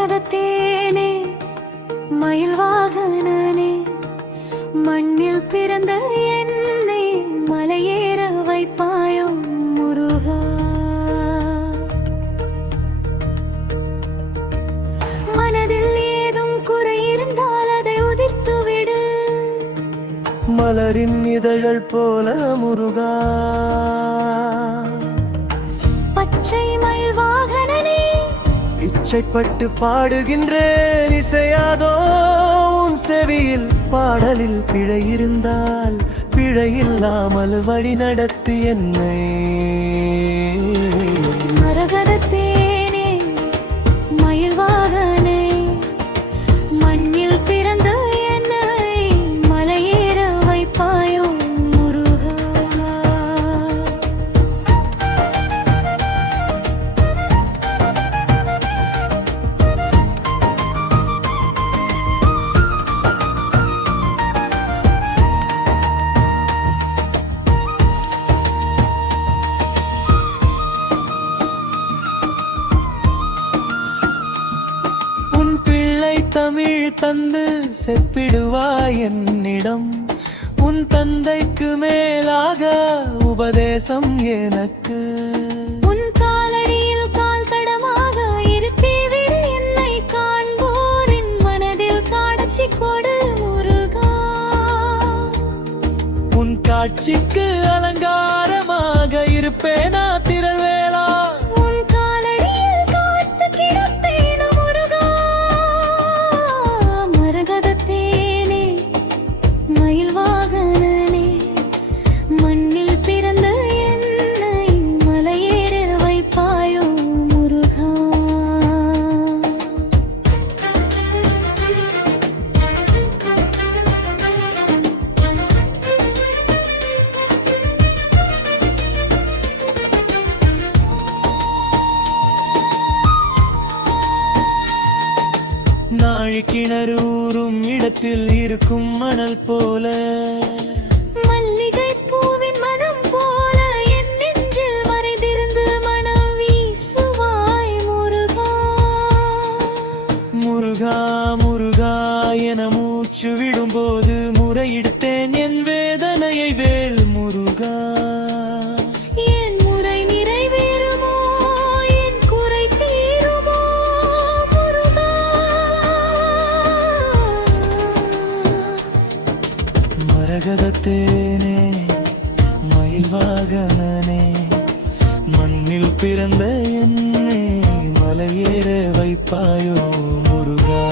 மரகதத்தேனே மயில் வாகனனே மண்ணில் பிறந்த என்னை மலையேற வைப்பாயோ முருகா. மனதில் ஏதும் குறை இருந்தால் அதை உதிர்த்துவிடு, மலரின் இதழ்கள் போல முருகா. பச்சை மயில் வாகனனே இச்சைப்பட்டு பாடுகின்றேன், இசையாதோ உன் செவியில். பாடலில் பிழை இருந்தால் பிழையில்லாமல் வழி நடத்தி என்னை. மரகதத்தேனே மயில் வாகனே மண்ணில் பிறந்த என்னை மலையேற வைப்பாயோ முருகா. தமிழ் தந்து செப்பிடுவாய் என்னிடம், உன் தந்தைக்கு மேலாக உபதேசம் எனக்கு. உன் காலடியில் கால் தடமாக இருப்பேவிடு என்னை காண்போரின் மனதில் காட்சி கொடு முருகா. உன் காட்சிக்கு அலங்காரமாக இருப்பேனா திரவேலா. நாழி கிணறூரும் இடத்தில் இருக்கும் மணல் போல, மல்லிகை பூவின் மனம் போல என் நெஞ்சில் மறைந்திருந்து மனம் வீசுவாய் முருகா. முருகா முருகா என மூச்சு விடும்போது முறையிடுத்தேன் என் வேதனையை வேல் முருகா. மரகதத்தேனே மயில் வாகனனே மண்ணில் பிறந்த என்னை மலையேற வைப்பாயோ முருகா.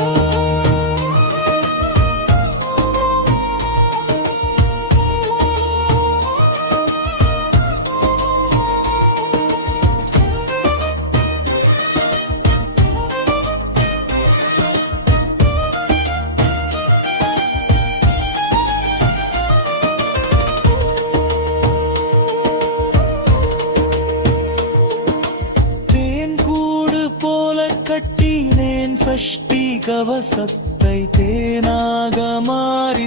கட்டினேன் சஷ்டி கவசத்தை தேனாக மாறி